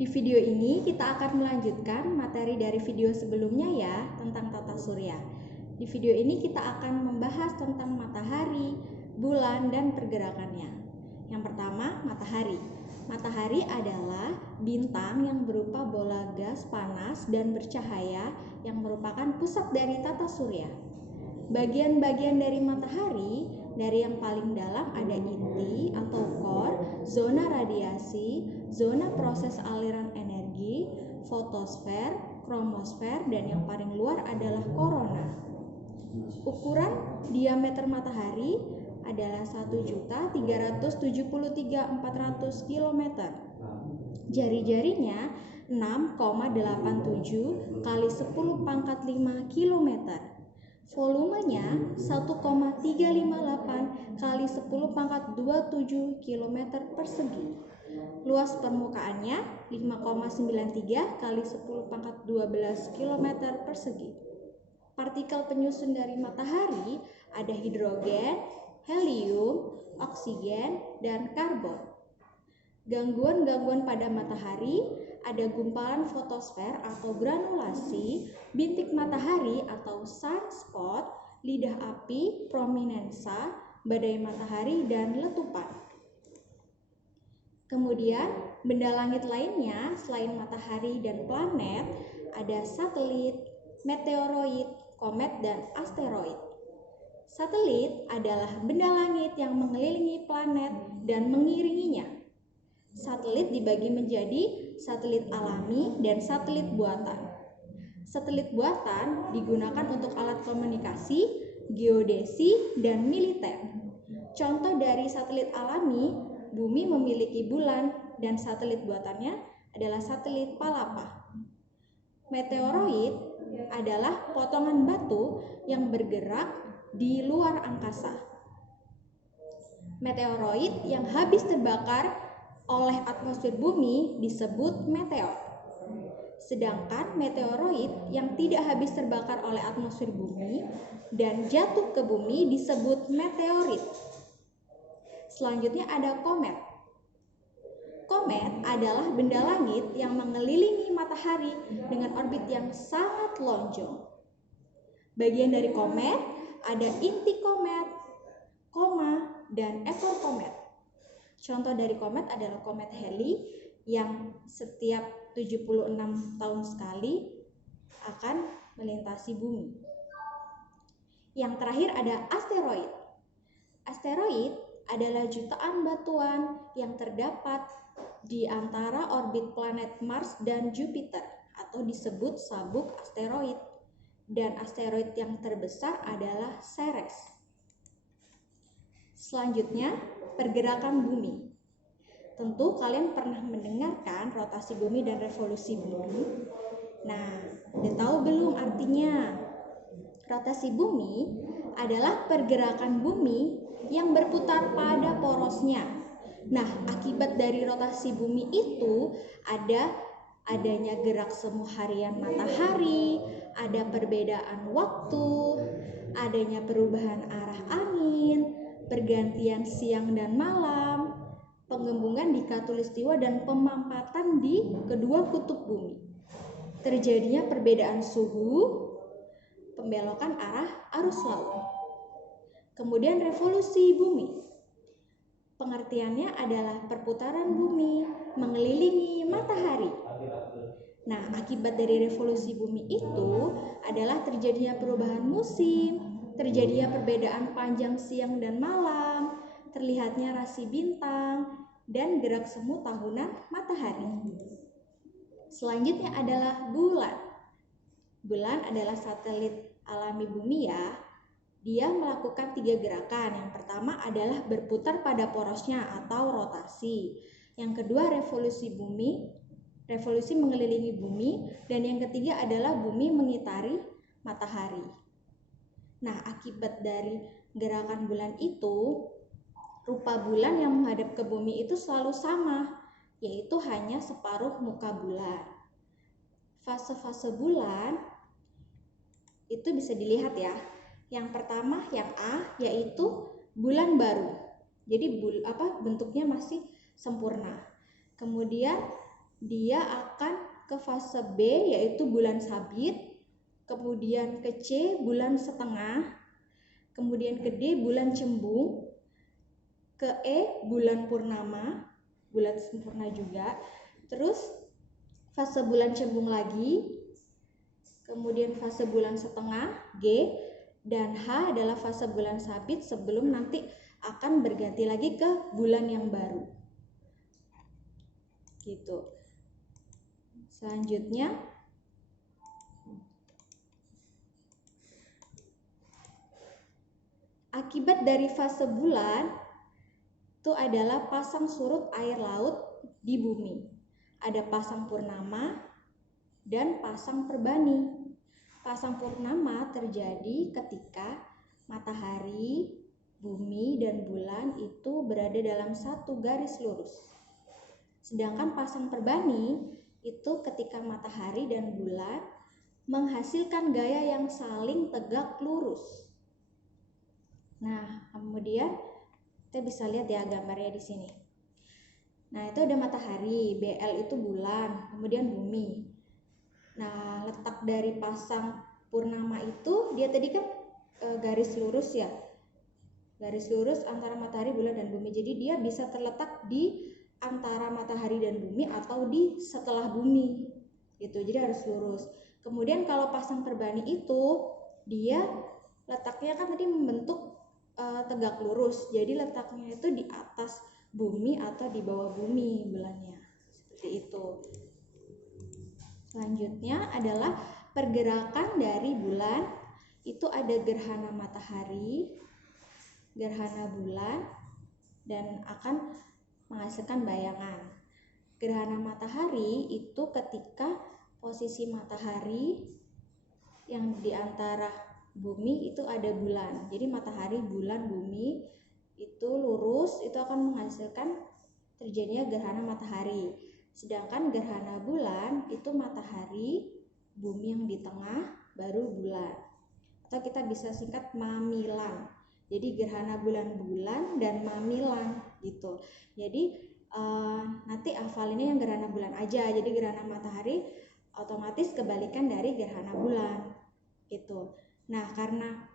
Di video ini kita akan melanjutkan materi dari video sebelumnya ya, tentang tata surya. Di video ini kita akan membahas tentang matahari, bulan, dan pergerakannya. Yang pertama, matahari. Matahari adalah bintang yang berupa bola gas panas dan bercahaya yang merupakan pusat dari tata surya. Bagian-bagian dari matahari, dari yang paling dalam ada inti atau core, zona radiasi, zona proses aliran energi, fotosfer, kromosfer, dan yang paling luar adalah korona. Ukuran diameter matahari adalah 1.373.400 km. Jari-jarinya 6,87 kali 10 pangkat 5 km. Volumenya 1,358 kali 10 pangkat 27 km persegi. Luas permukaannya 5,93 kali 10 pangkat 12 km persegi. Partikel penyusun dari matahari ada hidrogen, helium, oksigen, dan karbon. Gangguan-gangguan pada matahari ada gumpalan fotosfer atau granulasi, bintik matahari atau sunspot, lidah api, prominensa, badai matahari, dan letupan. Kemudian, benda langit lainnya selain matahari dan planet ada satelit, meteoroid, komet, dan asteroid. Satelit adalah benda langit yang mengelilingi planet dan mengiringinya. Satelit dibagi menjadi satelit alami dan satelit buatan. Satelit buatan digunakan untuk alat komunikasi, geodesi, dan militer. Contoh dari satelit alami, Bumi memiliki bulan dan satelit buatannya adalah satelit Palapa. Meteoroid adalah potongan batu yang bergerak di luar angkasa. Meteoroid yang habis terbakar oleh atmosfer bumi disebut meteor. Sedangkan meteoroid yang tidak habis terbakar oleh atmosfer bumi dan jatuh ke bumi disebut meteorit. Selanjutnya ada komet. Komet adalah benda langit yang mengelilingi matahari dengan orbit yang sangat lonjong. Bagian dari komet ada inti komet, koma, dan ekor komet. Contoh dari komet adalah komet Halley yang setiap 76 tahun sekali akan melintasi bumi. Yang terakhir ada asteroid. Asteroid adalah jutaan batuan yang terdapat di antara orbit planet Mars dan Jupiter atau disebut sabuk asteroid. Dan asteroid yang terbesar adalah Ceres. Selanjutnya, pergerakan bumi. Tentu kalian pernah mendengarkan rotasi bumi dan revolusi bumi. Nah, udah tahu belum artinya? Rotasi bumi adalah pergerakan bumi yang berputar pada porosnya. Nah, akibat dari rotasi bumi itu adanya gerak semu harian matahari, ada perbedaan waktu, adanya perubahan arah angin, pergantian siang dan malam, penggembungan di khatulistiwa dan pemampatan di kedua kutub bumi. Terjadinya perbedaan suhu, pembelokan arah arus laut. Kemudian revolusi bumi. Pengertiannya adalah perputaran bumi mengelilingi matahari. Nah, akibat dari revolusi bumi itu adalah terjadinya perubahan musim, terjadinya perbedaan panjang siang dan malam, terlihatnya rasi bintang, dan gerak semu tahunan matahari. Selanjutnya adalah bulan. Bulan adalah satelit alami bumi ya. Dia melakukan 3 gerakan. Yang pertama adalah berputar pada porosnya atau rotasi. Yang kedua revolusi bumi, revolusi mengelilingi bumi. Dan yang ketiga adalah bumi mengitari matahari. Nah, akibat dari gerakan bulan itu, rupa bulan yang menghadap ke bumi itu selalu sama, yaitu hanya separuh muka bulan. Fase-fase bulan itu bisa dilihat ya. Yang pertama, yang A, yaitu bulan baru. Jadi bentuknya masih sempurna. Kemudian dia akan ke fase B yaitu bulan sabit, kemudian ke C bulan setengah, kemudian ke D bulan cembung, ke E bulan purnama, bulan sempurna juga, terus fase bulan cembung lagi, kemudian fase bulan setengah G, dan H adalah fase bulan sabit sebelum nanti akan berganti lagi ke bulan yang baru. Gitu. Selanjutnya akibat dari fase bulan itu adalah pasang surut air laut di bumi. Ada pasang purnama dan pasang perbani. Pasang purnama terjadi ketika matahari, bumi, dan bulan itu berada dalam satu garis lurus. Sedangkan pasang perbani itu ketika matahari dan bulan menghasilkan gaya yang saling tegak lurus. Nah, kemudian kita bisa lihat ya gambarnya di sini. Nah, itu ada matahari, BL itu bulan, kemudian bumi. Nah, letak dari pasang purnama itu dia tadi kan garis lurus ya. Garis lurus antara matahari, bulan, dan bumi. Jadi dia bisa terletak di antara matahari dan bumi atau di setelah bumi. Gitu. Jadi harus lurus. Kemudian kalau pasang perbani itu dia letaknya kan tadi membentuk tegak lurus. Jadi letaknya itu di atas bumi atau di bawah bumi bulannya. Seperti itu. Selanjutnya adalah pergerakan dari bulan. Itu ada gerhana matahari, gerhana bulan, dan akan menghasilkan bayangan. Gerhana matahari itu ketika posisi matahari yang di antara bumi itu ada bulan. Jadi matahari, bulan, bumi itu lurus, itu akan menghasilkan terjadinya gerhana matahari. Sedangkan gerhana bulan itu matahari, bumi yang di tengah, baru bulan. Atau kita bisa singkat mamilan. Jadi gerhana bulan-bulan dan mamilan gitu. Jadi nanti hafalinnya yang gerhana bulan aja. Jadi gerhana matahari otomatis kebalikan dari gerhana bulan gitu. Nah, karena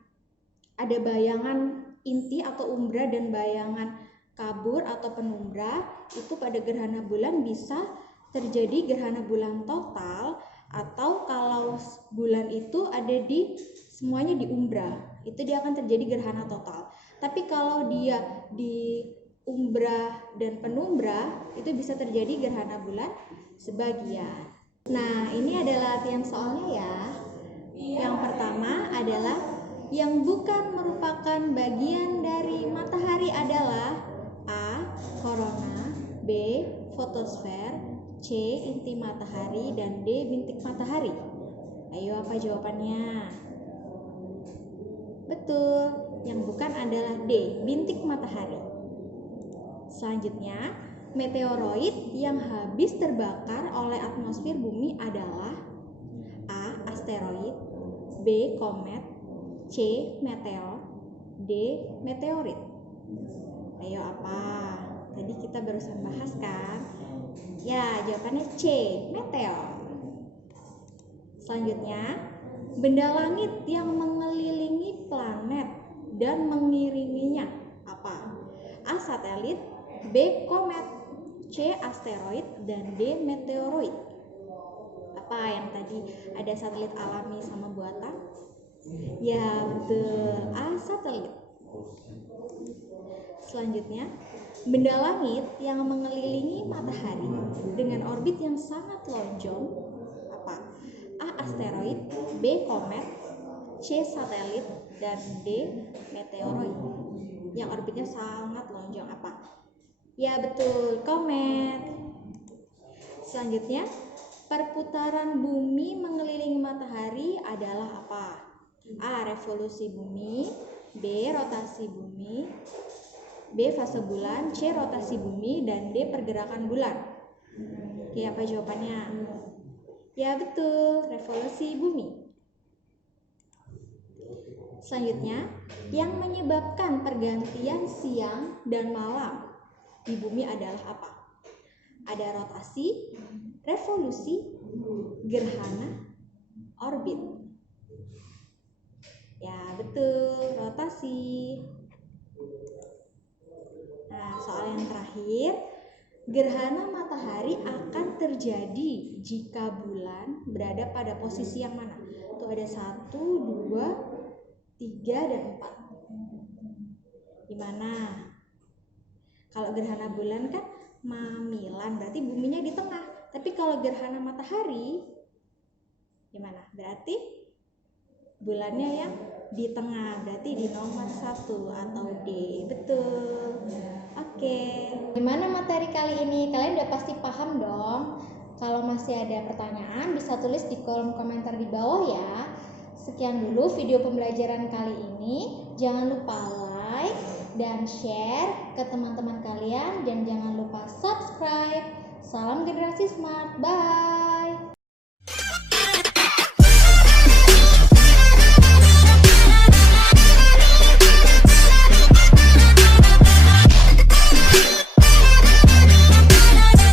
ada bayangan inti atau umbra dan bayangan kabur atau penumbra, itu pada gerhana bulan bisa terjadi gerhana bulan total, atau kalau bulan itu ada di semuanya di umbra, itu dia akan terjadi gerhana total. Tapi kalau dia di umbra dan penumbra, itu bisa terjadi gerhana bulan sebagian. Nah, ini adalah latihan soalnya ya. Yang pertama adalah yang bukan merupakan bagian dari matahari adalah A. Korona, B. fotosfer, C. inti matahari, dan D. bintik matahari. Ayo, apa jawabannya? Betul, yang bukan adalah D. bintik matahari. Selanjutnya, meteoroid yang habis terbakar oleh atmosfer bumi adalah A. asteroid, B. komet, C. meteor, D. meteorit. Ayo, apa? Tadi kita barusan bahas kan? Ya, jawabannya C. meteor. Selanjutnya, benda langit yang mengelilingi planet dan mengiringinya apa? A. satelit, B. komet, C. asteroid, dan D. meteoroid. Apa yang tadi ada satelit alami sama buatan? Ya, betul, A. satelit. Selanjutnya, benda langit yang mengelilingi matahari dengan orbit yang sangat lonjong apa? A. asteroid, B. komet, C. satelit, dan D. meteoroid. Yang orbitnya sangat lonjong apa? Ya, betul, komet. Selanjutnya, perputaran bumi mengelilingi matahari adalah apa? A. revolusi bumi, B. rotasi bumi, B. fase bulan, C. rotasi bumi, dan D. pergerakan bulan. Oke, apa jawabannya? Ya, betul, revolusi bumi. Selanjutnya, yang menyebabkan pergantian siang dan malam di bumi adalah apa? Ada rotasi, revolusi, gerhana, orbit. Ya, betul, rotasi. Nah, soal yang terakhir, gerhana matahari akan terjadi jika bulan berada pada posisi yang mana? Tuh ada 1, 2, 3, dan 4. Gimana? Kalau gerhana bulan kan mamilan, berarti buminya di tengah. Tapi kalau gerhana matahari, gimana? Berarti bulannya yang di tengah, berarti di nomor 1 atau D. Betul. Oke. Gimana materi kali ini? Kalian udah pasti paham dong? Kalau masih ada pertanyaan, bisa tulis di kolom komentar di bawah ya. Sekian dulu video pembelajaran kali ini. Jangan lupa like dan share ke teman-teman kalian, dan jangan lupa subscribe. Salam generasi smart. Bye.